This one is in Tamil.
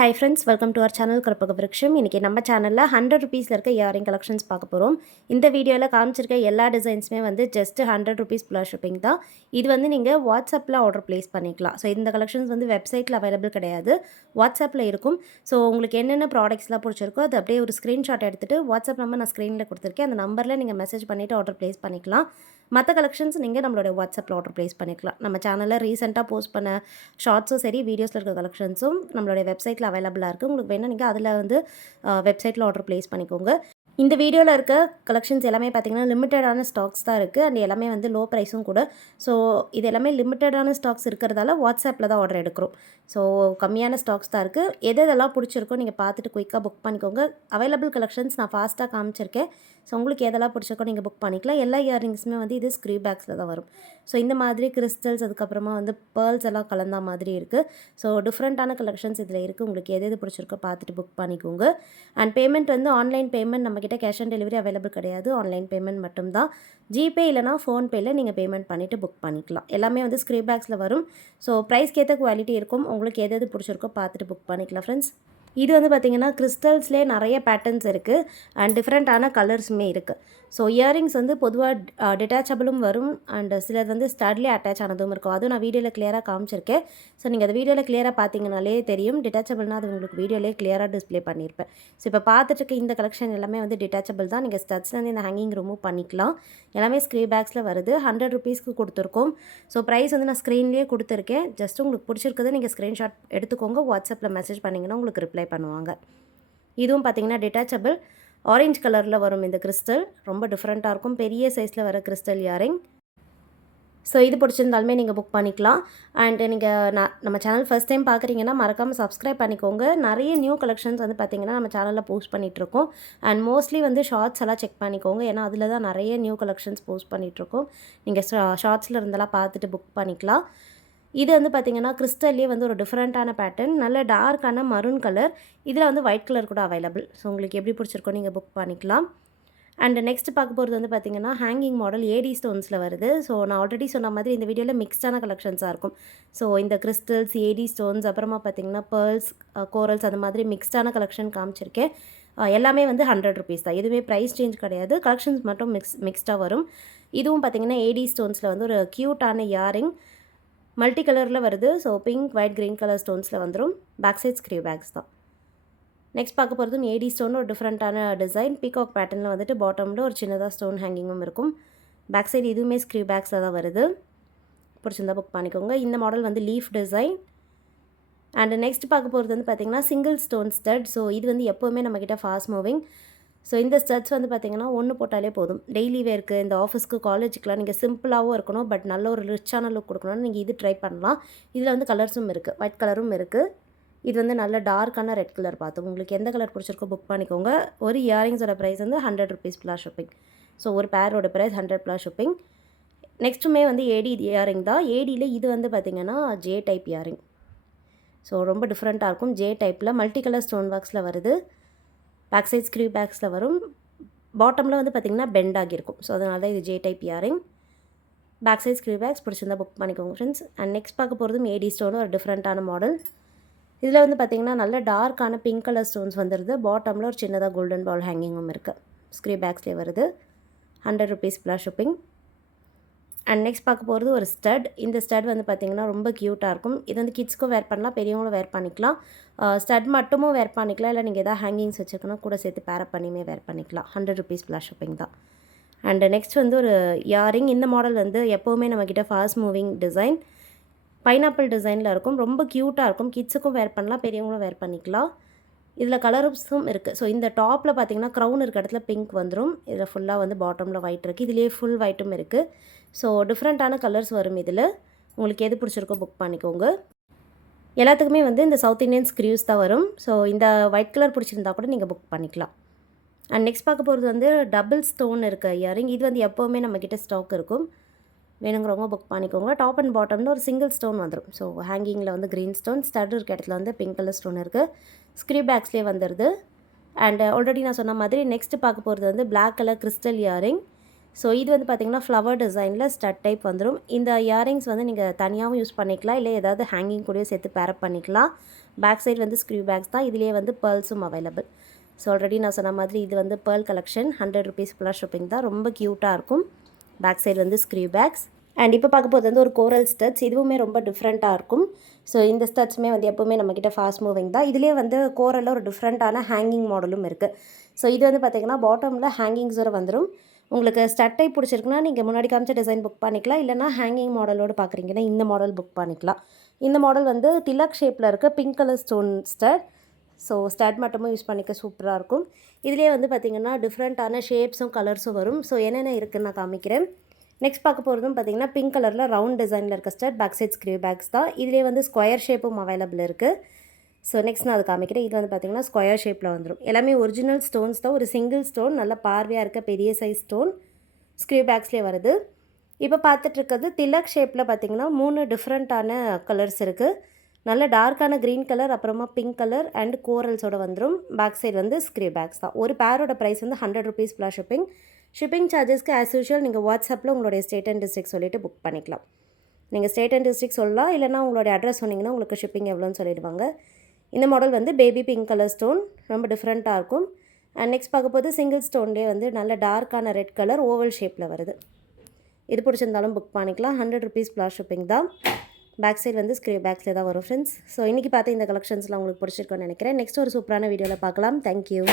Hi friends, welcome to our channel Karpaga Virutcham. இன்றைக்கி நம்ம சேனலில் 100 ருபீஸில் இருக்க இயரிங் கலெக்ஷன்ஸ் பார்க்க போகிறோம். இந்த வீடியோவில் காமிச்சிருக்க எல்லா டிசைன்ஸுமே வந்து ஜஸ்ட் 100 ருபீஸ் ப்ளஸ் ஷிப்பிங் தான். இது வந்து நீங்கள் வாட்ஸ்அப்பில் ஆர்டர் ப்ளேஸ் பண்ணிக்கலாம். ஸோ இந்த கலெக்ஷன்ஸ் வந்து வெப்சைட்டில் அவைலபிள் கிடையாது, வாட்ஸ்அப்பில் இருக்கும். ஸோ உங்களுக்கு என்னென்ன ப்ராடக்ட்ஸ்லாம் பிடிச்சிருக்கோ அது அப்படியே ஒரு ஸ்க்ரீன்ஷாட் எடுத்துகிட்டு வாட்ஸ்அப் நம்பர் நான் ஸ்க்ரீனில் கொடுத்துருக்கேன், அந்த நம்பரில் நீங்கள் மெசேஜ் பண்ணிவிட்டு ஆர்டர் ப்ளேஸ் பண்ணிக்கலாம். மற்ற கலெக்ஷன்ஸ் நீங்கள் நம்மளோட வாட்ஸ்அப்பில் ஆர்டர் ப்ளேஸ் பண்ணிக்கலாம். நம்ம சேனலில் ரீசெண்டாக போஸ்ட் பண்ண ஷார்ட்ஸும் சரி, வீடியோஸில் இருக்க கலெக்ஷன்ஸும் நம்மளுடைய வெப்சைட்டில் அவைலபிளாக இருக்குது. உங்களுக்கு வேணால் நீங்கள் அதில் வந்து வெப்சைட்டில் ஆர்டர் ப்ளேஸ் பண்ணிக்கோங்க. இந்த வீடியோவில் இருக்க கலெக்ஷன்ஸ் எல்லாமே பார்த்திங்கன்னா லிமிட்டடான ஸ்டாக்ஸ் தான் இருக்குது, அண்ட் எல்லாமே வந்து லோ ப்ரைஸும் கூட. ஸோ இது எல்லாமே லிமிட்டடான ஸ்டாக்ஸ் இருக்கிறதால வாட்ஸ்அப்பில் தான் ஆர்டர் எடுக்கிறோம். ஸோ கம்மியான ஸ்டாக்ஸ் தான் இருக்குது. எதெல்லாம் பிடிச்சிருக்கோ நீங்கள் பார்த்துட்டு குயிக்காக புக் பண்ணிக்கோங்க. அவைலபிள் கலெக்ஷன்ஸ் நான் ஃபாஸ்ட்டாக காமிச்சிருக்கேன். ஸோ உங்களுக்கு எதெல்லாம் பிடிச்சிருக்கோ நீங்கள் புக் பண்ணிக்கலாம். எல்லா இயரிங்ஸுமே வந்து இது ஸ்க்ரீ பேக்ஸில் தான் வரும். ஸோ இந்த மாதிரி கிறிஸ்டல்ஸ், அதுக்கப்புறமா வந்து பேர்ல்ஸ் எல்லாம் கலந்த மாதிரி இருக்குது. ஸோ டிஃப்ரெண்ட்டான கலெக்ஷன்ஸ் இதில் இருக்குது. உங்களுக்கு எது பிடிச்சிருக்கோ பார்த்துட்டு புக் பண்ணிக்கோங்க. அண்ட் பேமெண்ட் வந்து ஆன்லைன் பேமெண்ட் நம்மக்கிட்ட கேஷ் ஆன் டெலிவரி அவைலபிள் கிடையாது, ஆன்லைன் பேமெண்ட் மட்டும்தான். ஜிபே இல்லைனா ஃபோன்பேயில் நீங்கள் பேமெண்ட் பண்ணிவிட்டு புக் பண்ணிக்கலாம். எல்லாமே வந்து ஸ்க்ரீ பேக்ஸில் வரும். ஸோ ப்ரைஸ்க்கு ஏற்ற குவாலிட்டி இருக்கும். உங்களுக்கு எது பிடிச்சிருக்கோ பார்த்துட்டு புக் பண்ணிக்கலாம் ஃப்ரெண்ட்ஸ். இது வந்து பார்த்திங்கன்னா கிறிஸ்டல்ஸ்லேயே நிறைய பேட்டர்ன்ஸ் இருக்குது அண்ட் டிஃப்ரெண்ட்டான கலர்ஸுமே இருக்குது. ஸோ இயரிங்ஸ் வந்து பொதுவாக டிட்டாச்சபிளும் வரும் அண்ட் சிலது வந்து ஸ்டட்லேயே அட்டாச் ஆனதும் இருக்கும். அதுவும் நான் வீடியோவில் கிளியராக காமிச்சிருக்கேன். ஸோ நீங்கள் அது வீடியோவில் கிளியராக பார்த்தீங்கனாலே தெரியும். டிட்டாச்சபிள்னால் அது உங்களுக்கு வீடியோலேயே கிளியராக டிஸ்ப்ளே பண்ணியிருப்பேன். ஸோ இப்போ பார்த்துட்டு இருக்க இந்த கலெக்ஷன் எல்லாமே வந்து டிட்டாச்சபிள் தான். நீங்கள் ஸ்டட்ஸ்லேருந்து இந்த ஹேங்கிங் ரிமூவ் பண்ணிக்கலாம். எல்லாமே ஸ்க்ரீ பேக்ஸில் வருது. 100 ருபீஸ்க்கு கொடுத்துருக்கோம். ஸோ ப்ரைஸ் வந்து நான் ஸ்க்ரீன்லேயே கொடுத்துருக்கேன். ஜஸ்ட் உங்களுக்கு பிடிச்சிருக்குது நீங்கள் ஸ்க்ரீன்ஷாட் எடுத்துக்கோங்க, வாட்ஸ்அப்பில் மெசேஜ் பண்ணிங்கன்னா உங்களுக்கு ரிப்ளை பண்ணுவாங்க. இதுவும் பார்த்திங்கன்னா டிட்டாச்சபிள் ஆரஞ்சு கலரில் வரும். இந்த கிறிஸ்டல் ரொம்ப டிஃப்ரெண்ட்டாக இருக்கும். பெரிய சைஸில் வர கிறிஸ்டல் இயரிங். ஸோ இது பிடிச்சிருந்தாலுமே நீங்கள் புக் பண்ணிக்கலாம். அண்டு நீங்கள் நம்ம சேனல் ஃபஸ்ட் டைம் பார்க்குறீங்கன்னா மறக்காமல் சப்ஸ்கிரைப் பண்ணிக்கோங்க. நிறைய நியூ கலெக்ஷன்ஸ் வந்து பார்த்திங்கன்னா நம்ம சேனலில் போஸ்ட் பண்ணிகிட்ருக்கோம். அண்ட் மோஸ்ட்லி வந்து ஷார்ட்ஸ் எல்லாம் செக் பண்ணிக்கோங்க, ஏன்னா அதில் தான் நிறைய நியூ கலெக்ஷன்ஸ் போஸ்ட் பண்ணிகிட்ருக்கோம். நீங்கள் ஷார்ட்ஸில் இருந்தெல்லாம் பார்த்துட்டு புக் பண்ணிக்கலாம். இது வந்து பார்த்திங்கன்னா கிறிஸ்டல்லே வந்து ஒரு டிஃப்ரெண்ட்டான பேட்டர்ன், நல்ல டார்க்கான மரூன் கலர். இதில் வந்து ஒயிட் கலர் கூட அவைலபிள். ஸோ உங்களுக்கு எப்படி பிடிச்சிருக்கோ நீங்கள் புக் பண்ணிக்கலாம். அண்ட் நெக்ஸ்ட் பார்க்க போகிறது வந்து பார்த்திங்கன்னா ஹேங்கிங் மாடல் ஏடி ஸ்டோன்ஸில் வருது. ஸோ நான் ஆல்ரெடி சொன்ன மாதிரி இந்த வீடியோவில் மிக்ஸ்டான கலெக்ஷன்ஸாக இருக்கும். ஸோ இந்த கிறிஸ்டல்ஸ், ஏடி ஸ்டோன்ஸ், அப்புறமா பார்த்திங்கன்னா பேர்ல்ஸ், கோரல்ஸ், அந்த மாதிரி மிக்ஸ்டான கலெக்ஷன் காமிச்சிருக்கேன். எல்லாமே வந்து 100 ருபீஸ் தான். எதுவுமே ப்ரைஸ் சேஞ்ச் கிடையாது, கலெக்ஷன்ஸ் மட்டும் மிக்ஸ்டாக வரும். இதுவும் பார்த்திங்கன்னா ஏடி ஸ்டோன்ஸில் வந்து ஒரு க்யூட்டான இயரிங் மல்டி கலரில் வருது. So pink, white, green colour ஸ்டோன்ஸில் வந்துடும். பேக் சைட் ஸ்க்ரீ பேக்ஸ் தான். நெக்ஸ்ட் பார்க்க போகிறது ஏடி ஸ்டோன், ஒரு டிஃப்ரெண்ட்டான டிசைன். பீகாக் பேட்டர்னில் வந்துட்டு பாட்டமில் ஒரு சின்னதாக ஸ்டோன் ஹேங்கிங்கும் இருக்கும். பேக் சைடு இதுவுமே ஸ்க்ரீ பேக்ஸில் தான் வருது. பிடிச்சிருந்தா புக் பண்ணிக்கோங்க. இந்த மாடல் வந்து லீஃப் டிசைன். அண்ட் நெக்ஸ்ட் பார்க்க போகிறது வந்து பார்த்திங்கன்னா சிங்கிள் ஸ்டோன் ஸ்டட். ஸோ இது வந்து எப்போவுமே நம்மக்கிட்ட ஃபாஸ்ட் மூவிங். ஸோ இந்த ஸ்டட்ஸ் வந்து பார்த்திங்கன்னா ஒன்று போட்டாலே போதும். டெய்லி வேர்க்கு, இந்த ஆஃபீஸ்க்கு, காலேஜுக்குலாம் நீங்கள் சிம்பிளாகவும் இருக்கணும், பட் நல்ல ஒரு ரிச்சான லுக் கொடுக்கணும்னு நீங்கள் இது ட்ரை பண்ணலாம். இதில் வந்து கலர்ஸும் இருக்குது, ஒயிட் கலரும் இருக்குது. இது வந்து நல்ல டார்க்கான ரெட் கலர் பார்த்து உங்களுக்கு எந்த கலர் பிடிச்சிருக்கோ புக் பண்ணிக்கோங்க. ஒரு இயரிங்ஸோட ப்ரைஸ் வந்து 100 ருபீஸ் ப்ளஸ் ஷிப்பிங். ஸோ ஒரு பேரோட ப்ரைஸ் 100 ப்ளஸ் ஷிப்பிங். நெக்ஸ்ட்டுமே வந்து ஏடி இயரிங் தான். ஏடியில் இது வந்து பார்த்திங்கன்னா ஜே டைப் இயரிங். ஸோ ரொம்ப டிஃப்ரெண்ட்டாக இருக்கும். ஜே டைப்பில் மல்டி கலர் ஸ்டோன் பாக்ஸில் வருது. பேக் சைட் ஸ்க்ரீ பேக்ஸில் வரும். பாட்டமில் வந்து பார்த்திங்கன்னா பெண்ட் ஆகியிருக்கும். ஸோ அதனால தான் இது J type earring. Back side screw backs பிடிச்சிருந்தா புக் பண்ணிக்கோங்க ஃப்ரெண்ட்ஸ். அண்ட் நெக்ஸ்ட் பார்க்க போகிறதும் ஏடி ஸ்டோன், ஒரு டிஃப்ரெண்ட்டான மாடல். இதில் வந்து பார்த்திங்கன்னா நல்ல டார்க்கான பிங்க் கலர் ஸ்டோன்ஸ் வந்துடுது. பாட்டமில் ஒரு சின்னதாக கோல்டன் பால் ஹேங்கிங்கும் இருக்குது. ஸ்க்ரீ பேக்ஸ்லேயே வருது. 100 rupees plus shipping. And next பார்க்க போகிறது ஒரு ஸ்டட். இந்த ஸ்டட் வந்து பார்த்திங்கன்னா ரொம்ப க்யூட்டாக இருக்கும். இது வந்து கிட்ஸ்க்கும் வேர் பண்ணலாம், பெரியவங்களும் வேர் பண்ணிக்கலாம். ஸ்டட் மட்டுமும் வேர் பண்ணிக்கலாம், இல்லை நீங்கள் எதாவது ஹேங்கிங்ஸ் வச்சுருக்கணும் கூட சேர்த்து பேரப் பண்ணியுமே வேர் பண்ணிக்கலாம். 100 ருபீஸ் ப்ளஸ் ஷிப்பிங் தான். அண்ட் நெக்ஸ்ட் வந்து ஒரு இயரிங். இந்த மாடல் வந்து எப்போவுமே நம்மக்கிட்ட ஃபாஸ்ட் மூவிங் டிசைன், பைனாப்பிள் டிசைனில் இருக்கும். ரொம்ப க்யூட்டாக இருக்கும். கிட்ஸுக்கும் வேர் பண்ணலாம், பெரியவங்களும் வேர் பண்ணிக்கலாம். இதில் கலர்ஸும் இருக்குது. ஸோ இந்த டாப்பில் பார்த்திங்கன்னா க்ரௌன் இருக்க இடத்துல பிங்க் வந்துடும். இதில் ஃபுல்லாக வந்து பாட்டமில் ஒயிட் இருக்குது. இதுலேயே ஃபுல் ஒயிட்டும் இருக்குது. ஸோ டிஃப்ரெண்ட்டான கலர்ஸ் வரும் இதில். உங்களுக்கு எது பிடிச்சிருக்கோ புக் பண்ணிக்கோங்க. எல்லாத்துக்குமே வந்து இந்த சவுத் இண்டியன் ஸ்க்ரீவ்ஸ் தான் வரும். ஸோ இந்த ஒயிட் கலர் பிடிச்சிருந்தா கூட நீங்கள் புக் பண்ணிக்கலாம். அண்ட் நெக்ஸ்ட் பார்க்க போகிறது வந்து டபுள் ஸ்டோன் இருக்க இயரிங். இது வந்து எப்போவுமே நம்மக்கிட்ட ஸ்டாக் இருக்கும். வேணுங்கிறவங்க புக் பண்ணிக்கோங்க. டாப் அண்ட் பாட்டமில் ஒரு சிங்கிள் ஸ்டோன் வந்துடும். ஸோ ஹேங்கிங்கில் வந்து க்ரீன் ஸ்டோன், ஸ்டட் இருக்க இடத்துல வந்து பிங்க் கலர் ஸ்டோன் இருக்குது. ஸ்க்ரீ பேக்ஸ்லேயே வந்துடுது. அண்ட் ஆல்ரெடி நான் சொன்ன மாதிரி நெக்ஸ்ட்டு பார்க்க போகிறது வந்து black colour crystal earring. So இது வந்து பார்த்திங்கன்னா ஃப்ளவர் டிசைனில் ஸ்டட் டைப் வந்துடும். இந்த இயரிங்ஸ் வந்து நீங்கள் தனியாகவும் யூஸ் பண்ணிக்கலாம், இல்லை ஏதாவது ஹேங்கிங் கூடயும் சேர்த்து பேரப் பண்ணிக்கலாம். பேக் சைடு வந்து ஸ்க்ரீவ் பேக்ஸ் தான். இதுலேயே வந்து பேர்ல்ஸும் அவைலபிள். ஸோ ஆல்ரெடி நான் சொன்ன மாதிரி இது வந்து pearl collection. 100 rupees plus shipping தான். ரொம்ப க்யூட்டாக இருக்கும். பேக் சைடு வந்து ஸ்க்ரீவ் பேக்ஸ். அண்ட் இப்போ பார்க்க போகிறது வந்து ஒரு கோரல் ஸ்டட்ஸ். இதுவுமே ரொம்ப டிஃப்ரெண்ட்டாக இருக்கும். ஸோ இந்த ஸ்டட்ஸுமே வந்து எப்போவுமே நம்மக்கிட்ட ஃபாஸ்ட் மூவிங் தான். இதுலேயே வந்து கோரலில் ஒரு டிஃப்ரெண்ட்டான ஹேங்கிங் மாடலும் இருக்குது. ஸோ இது வந்து பார்த்திங்கன்னா பாட்டமில் ஹேங்கிங்ஸோடு வந்துடும். உங்களுக்கு ஸ்டட் டைப் பிடிச்சிருக்குன்னா நீங்கள் முன்னாடி காமிச்ச டிசைன் புக் பண்ணிக்கலாம், இல்லைனா ஹேங்கிங் மாடலோடு பார்க்குறீங்கன்னா இந்த மாடல் புக் பண்ணிக்கலாம். இந்த மாடல் வந்து திலக் ஷேப்பில் இருக்க pink colour stone stud. So stud மட்டுமே யூஸ் பண்ணிக்க சூப்பராக இருக்கும். இதுலேயே வந்து பார்த்திங்கன்னா டிஃப்ரெண்ட்டான ஷேப்ஸும் கலர்ஸும் வரும். ஸோ என்னென்ன இருக்குதுன்னு நான் காமிக்கிறேன். நெக்ஸ்ட் பார்க்க போகிறதும் பார்த்திங்கன்னா பிங்க் கலரில் ரவுண்ட் டிசைனில் இருக்க stud. Back side screw backs தான். இதுலேயே வந்து ஸ்கொயர் ஷேப்பும் அவைலபிள் இருக்குது. ஸோ நெக்ஸ்ட் நான் அது காமிக்கிறேன். இது வந்து பார்த்திங்கன்னா ஸ்கொயர் ஷேப்பில் வந்துடும். எல்லாமே ஒரிஜினல் ஸ்டோன்ஸ் தான். ஒரு சிங்கிள் ஸ்டோன், நல்ல பார்வையாக இருக்க பெரிய சைஸ் ஸ்டோன் ஸ்க்ரீவ் பேக்ஸ்லேயே வருது. இப்போ பார்த்துட்ருக்கிறது திலக் ஷேப்பில் பார்த்திங்கன்னா 3 டிஃப்ரெண்ட்டான கலர்ஸ் இருக்குது. நல்ல டார்க்கான க்ரீன் கலர், அப்புறமா பிங்க் கலர் அண்ட் கோரல்ஸோடு வந்துடும். பேக் சைடு வந்து ஸ்க்ரீவ் பேக்ஸ் தான். ஒரு பேரோட ப்ரைஸ் வந்து 100 rupees ப்ளஸ் ஷிப்பிங். ஷிப்பிங் சார்ஜஸ்க்கு ஆஸ் யூஷுவல் நீங்கள் வாட்ஸ்அப்பில் உங்களுடைய ஸ்டேட் அண்ட் டிஸ்ட்ரிக்ட் சொல்லிவிட்டு புக் பண்ணிக்கலாம். நீங்கள் ஸ்டேட் அண்ட் டிஸ்ட்ரிக்ட் சொல்லலாம், இல்லைனா உங்களுடைய அட்ரஸ் சொன்னிங்கன்னா உங்களுக்கு ஷிப்பிங் எவ்வளோன்னு சொல்லிடுவாங்க. இந்த மாடல் வந்து பேபி பிங்க் கலர் ஸ்டோன், ரொம்ப டிஃப்ரெண்ட்டாக இருக்கும். அண்ட் நெக்ஸ்ட் பார்க்க போது சிங்கிள் ஸ்டோன்லேயே வந்து நல்ல டார்க்கான ரெட் கலர் ஓவல் ஷேப்பில் வருது. இது பிடிச்சிருந்தாலும் புக் பண்ணிக்கலாம். 100 rupees ப்ளஸ் ஷிப்பிங் தான். பேக் சைடு வந்து ஸ்க்ரீவ் பேக்ஸில் தான் வரும் ஃப்ரெண்ட்ஸ். ஸோ இன்றைக்கி பார்த்து இந்த கலெக்ஷன்ஸ்லாம் உங்களுக்கு பிடிச்சிருக்குன்னு நினைக்கிறேன். நெக்ஸ்ட் ஒரு சூப்பரான வீடியோவில் பார்க்கலாம். தேங்க்யூ.